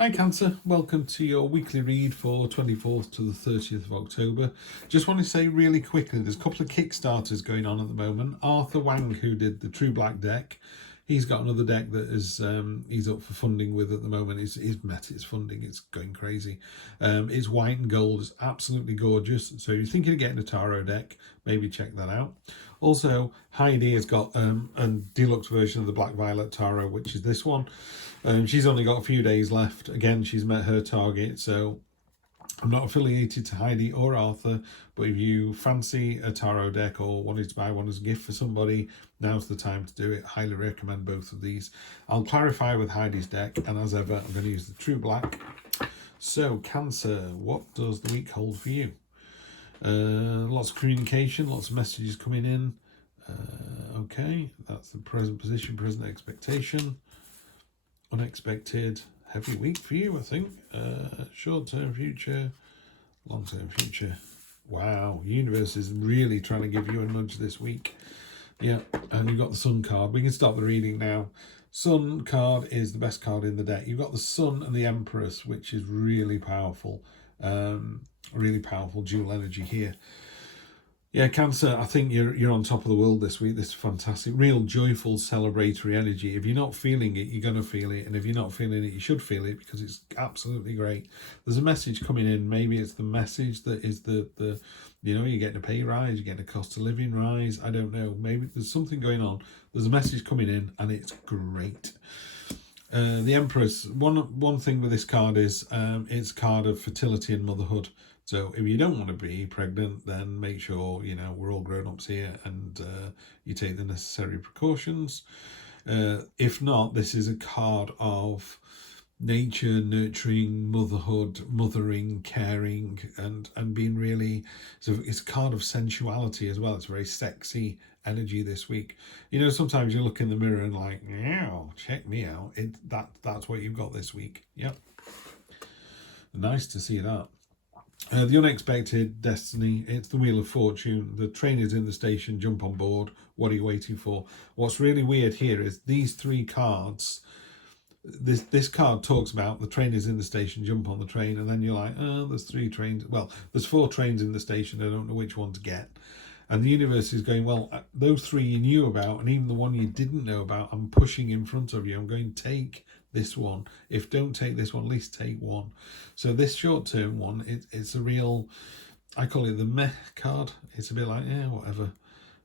Hi Cancer, welcome to your weekly read for 24th to the 30th of October. Just want to say really quickly, there's a couple of Kickstarters going on at the moment. Arthur Wang, who did the True Black deck, he's got another deck that is he's up for funding with at the moment. He's met his funding, it's going crazy. It's white and gold, it's absolutely gorgeous. So if you're thinking of getting a tarot deck, maybe check that out. Also, Heidi has got a deluxe version of the Black Violet Tarot, which is this one. She's only got a few days left. Again, she's met her target, so I'm not affiliated to Heidi or Arthur, but if you fancy a tarot deck or wanted to buy one as a gift for somebody, now's the time to do it. Highly recommend both of these. I'll clarify with Heidi's deck, and as ever, I'm going to use the True Black. So, Cancer, what does the week hold for you? Lots of communication, lots of messages coming in. Okay, that's the present position, present expectation. Unexpected, heavy week for you, I think. Short-term future, long-term future. Wow, universe is really trying to give you a nudge this week. Yeah, and you've got the Sun card. We can start the reading now. Sun card is the best card in the deck. You've got the Sun and the Empress, which is really powerful. Really powerful dual energy here. Yeah, Cancer, I think you're on top of the world this week. This is fantastic. Real joyful, celebratory energy. If you're not feeling it, you're going to feel it. And if you're not feeling it, you should feel it because it's absolutely great. There's a message coming in. Maybe it's the message that is the you're getting a pay rise, you're getting a cost of living rise. I don't know. Maybe there's something going on. There's a message coming in and it's great. The Empress, one thing with this card is it's a card of fertility and motherhood. So if you don't want to be pregnant, then make sure, we're all grown-ups here and you take the necessary precautions. If not, this is a card of nature, nurturing, motherhood, mothering, caring, and being really, so it's a card of sensuality as well. It's very sexy energy this week. Sometimes you look in the mirror and like, wow, check me out. That's what you've got this week. Yep. Nice to see that. The unexpected destiny, it's the Wheel of Fortune. The train is in the station, jump on board. What are you waiting for? What's really weird here is these three cards. This card talks about the train is in the station, jump on the train, and then you're like, oh, there's three trains. Well, there's four trains in the station. I don't know which one to get. And the universe is going, well, those three you knew about, and even the one you didn't know about, I'm pushing in front of you. I'm going to take this one. If don't take this one, at least take one. So this short-term one, it's a real, I call it the meh card. It's a bit like, yeah, whatever.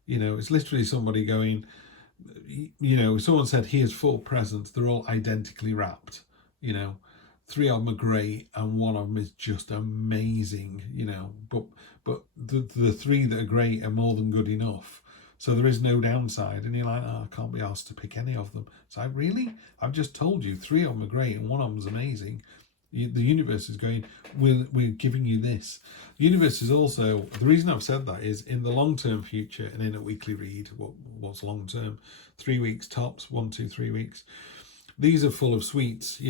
It's literally somebody going, someone said, here's four presents. They're all identically wrapped. Three of them are great and one of them is just amazing, but the three that are great are more than good enough. So there is no downside. And you're like, oh, I can't be asked to pick any of them. So I've just told you three of them are great and one of them is amazing. The universe is going, we're giving you this. The universe is also, the reason I've said that is in the long-term future and in a weekly read, what's long-term? 3 weeks tops, 1, 2, 3 weeks. These are full of sweets,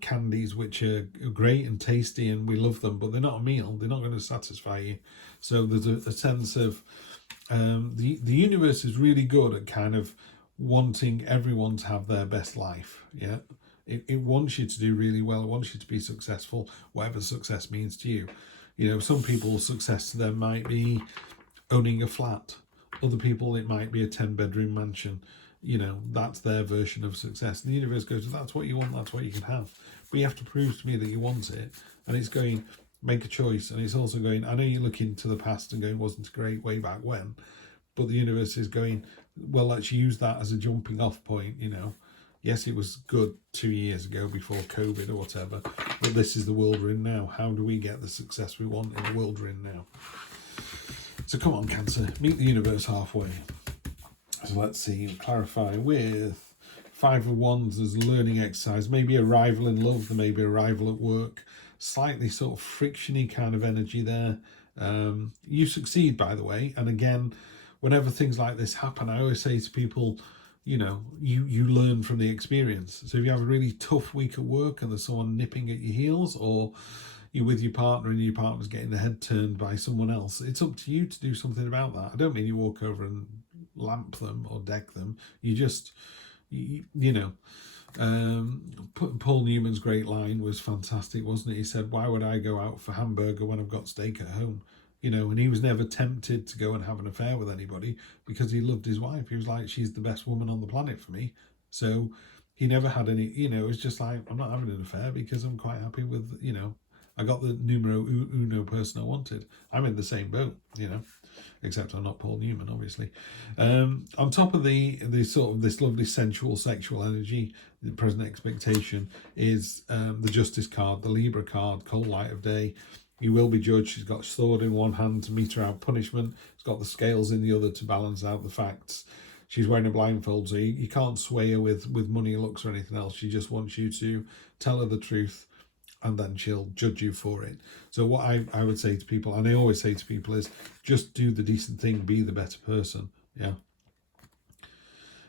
candies, which are great and tasty and we love them, but they're not a meal. They're not going to satisfy you. So there's a sense of, the universe is really good at kind of wanting everyone to have their best life. Yeah. It wants you to do really well. It wants you to be successful, whatever success means to you. Some people's success to them might be owning a flat. Other people, it might be a 10-bedroom mansion. That's their version of success. And the universe goes, that's what you want, that's what you can have. But you have to prove to me that you want it. And it's going, make a choice. And it's also going, I know you're looking to the past and going, wasn't great way back when. But the universe is going, well, let's use that as a jumping off point, Yes, it was good 2 years ago before COVID or whatever, but this is the world we're in now. How do we get the success we want in the world we're in now? So come on, Cancer, meet the universe halfway. So let's see, clarify with 5 of Wands as learning exercise, maybe a rival in love, there may be a rival at work, slightly sort of frictiony kind of energy there. You succeed, by the way, and again, whenever things like this happen, I always say to people, you learn from the experience. So if you have a really tough week at work and there's someone nipping at your heels, or you're with your partner and your partner's getting their head turned by someone else, it's up to you to do something about that. I don't mean you walk over and lamp them or deck them. You just, Paul Newman's great line was fantastic, wasn't it? He said, "Why would I go out for hamburger when I've got steak at home?" You know, and he was never tempted to go and have an affair with anybody because he loved his wife. He was like, "She's the best woman on the planet for me." So he never had any, you know, it was just like, I'm not having an affair because I'm quite happy with, you know, I got the numero uno person I wanted. I'm in the same boat, you know, except I'm not Paul Newman, obviously. On top of the sort of this lovely sensual sexual energy, the present expectation is the Justice card, the Libra card, cold light of day. You will be judged. She's got a sword in one hand to meter out punishment. She's got the scales in the other to balance out the facts. She's wearing a blindfold, so you can't sway her with money, looks, or anything else. She just wants you to tell her the truth, and then she'll judge you for it. So what I would say to people, and I always say to people, is just do the decent thing, be the better person. Yeah.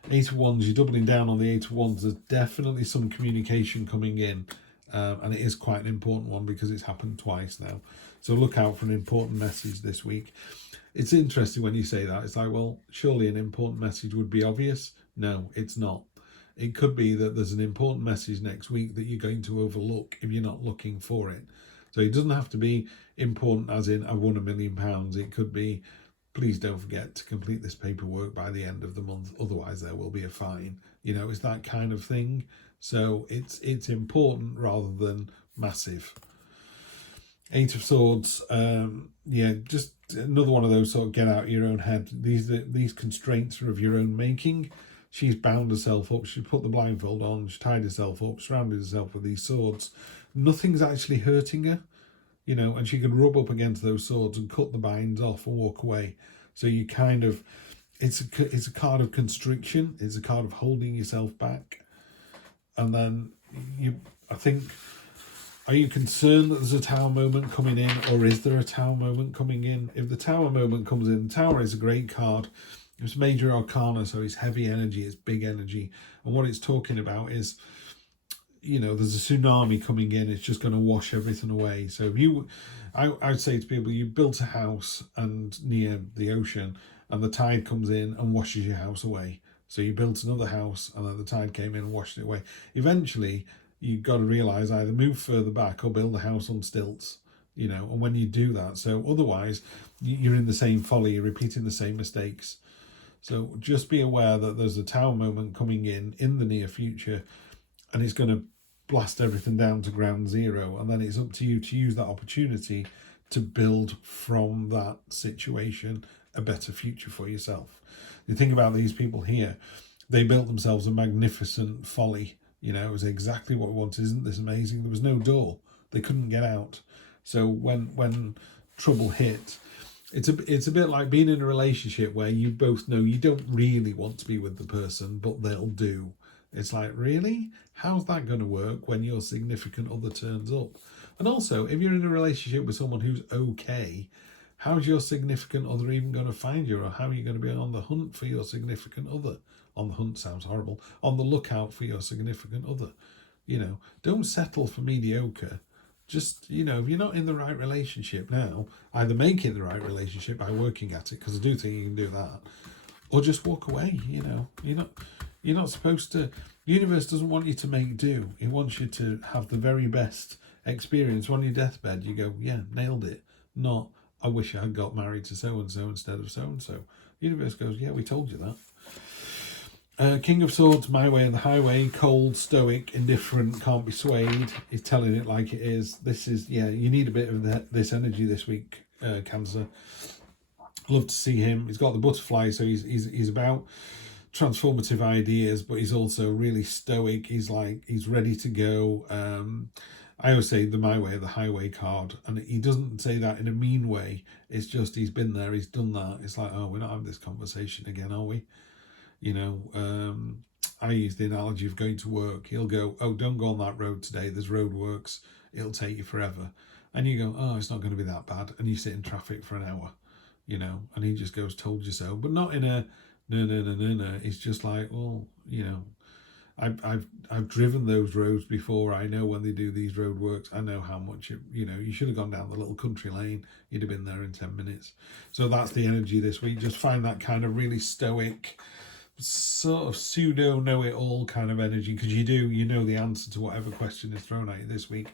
Eight of Wands, you're doubling down on the Eight of Wands. There's definitely some communication coming in, and it is quite an important one because it's happened twice now. So look out for an important message this week. It's interesting when you say that. It's like, well, surely an important message would be obvious. No, it's not. It could be that there's an important message next week that you're going to overlook if you're not looking for it. So it doesn't have to be important as in, I won £1 million. It could be, please don't forget to complete this paperwork by the end of the month, otherwise there will be a fine. You know, it's that kind of thing. So it's important rather than massive. Eight of Swords, yeah, just another one of those sort of get out of your own head. These constraints are of your own making. She's bound herself up. She put the blindfold on. She tied herself up, surrounded herself with these swords. Nothing's actually hurting her, you know, and she can rub up against those swords and cut the binds off and walk away. So you kind of, it's a card of constriction. It's a card of holding yourself back. And then I think, are you concerned that there's a Tower moment coming in, or is there a Tower moment coming in? If the Tower moment comes in, the Tower is a great card. It's major arcana, so it's heavy energy, it's big energy. And what it's talking about is, you know, there's a tsunami coming in, it's just going to wash everything away. So if you, I would say to people, you built a house and near the ocean, and the tide comes in and washes your house away. So you built another house, and then the tide came in and washed it away. Eventually, you've got to realise either move further back or build a house on stilts, you know, and when you do that, so otherwise you're in the same folly, you're repeating the same mistakes. So just be aware that there's a Tower moment coming in the near future, and it's going to blast everything down to ground zero, and then it's up to you to use that opportunity to build from that situation a better future for yourself. You think about these people here, they built themselves a magnificent folly. You know, it was exactly what we wanted. Isn't this amazing? There was no door. They couldn't get out. So when trouble hit, it's a bit like being in a relationship where you both know you don't really want to be with the person, but they'll do. It's like, really? How's that going to work when your significant other turns up? And also, if you're in a relationship with someone who's okay, how's your significant other even going to find you? Or how are you going to be on the hunt for your significant other? On the hunt sounds horrible. On the lookout for your significant other. You know, don't settle for mediocre. Just, you know, if you're not in the right relationship now, either make it the right relationship by working at it, because I do think you can do that, or just walk away. You know, you're not supposed to. The universe doesn't want you to make do. It wants you to have the very best experience. On your deathbed, you go, yeah, nailed it. Not, I wish I had got married to so and so instead of so and so. The universe goes, yeah, we told you that. King of Swords, my way and the highway, cold, stoic, indifferent, can't be swayed. He's telling it like it is. This is, yeah, you need a bit of this energy this week, Cancer. Love to see him. He's got the butterfly, so he's about transformative ideas, but he's also really stoic. He's ready to go. I always say the my way or the highway card, and he doesn't say that in a mean way. It's just he's been there, he's done that. It's like, oh, we're not having this conversation again, are we? You know, I use the analogy of going to work. He'll go, oh, don't go on that road today. There's roadworks. It'll take you forever. And you go, oh, it's not going to be that bad. And you sit in traffic for an hour, you know, and he just goes, told you so. But not in a, no. It's just like, well, you know, I've driven those roads before. I know when they do these roadworks. I know how much, you know, you should have gone down the little country lane. You'd have been there in 10 minutes. So that's the energy this week. Just find that kind of really stoic, sort of pseudo know-it-all kind of energy, because you know the answer to whatever question is thrown at you this week.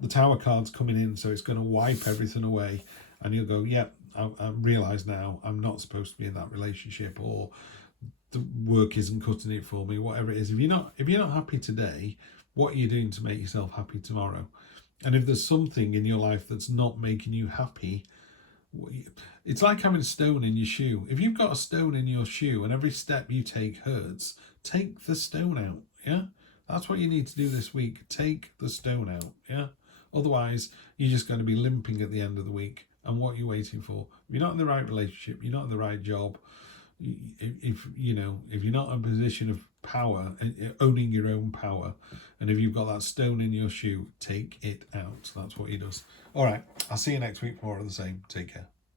The Tower card's coming in, so it's going to wipe everything away, and you'll go, yep, I realise now I'm not supposed to be in that relationship, or the work isn't cutting it for me, whatever it is. If you're not happy today, what are you doing to make yourself happy tomorrow? And if there's something in your life that's not making you happy, it's like having a stone in your shoe. If you've got a stone in your shoe and every step you take hurts, take the stone out. Yeah, that's what you need to do this week. Take the stone out. Yeah, otherwise you're just going to be limping at the end of the week. And what are you waiting for? If you're not in the right relationship, you're not in the right job, if you're not in a position of power, owning your own power, and if you've got that stone in your shoe, take it out. That's what he does. All right, I'll see you next week for more of the same. Take care.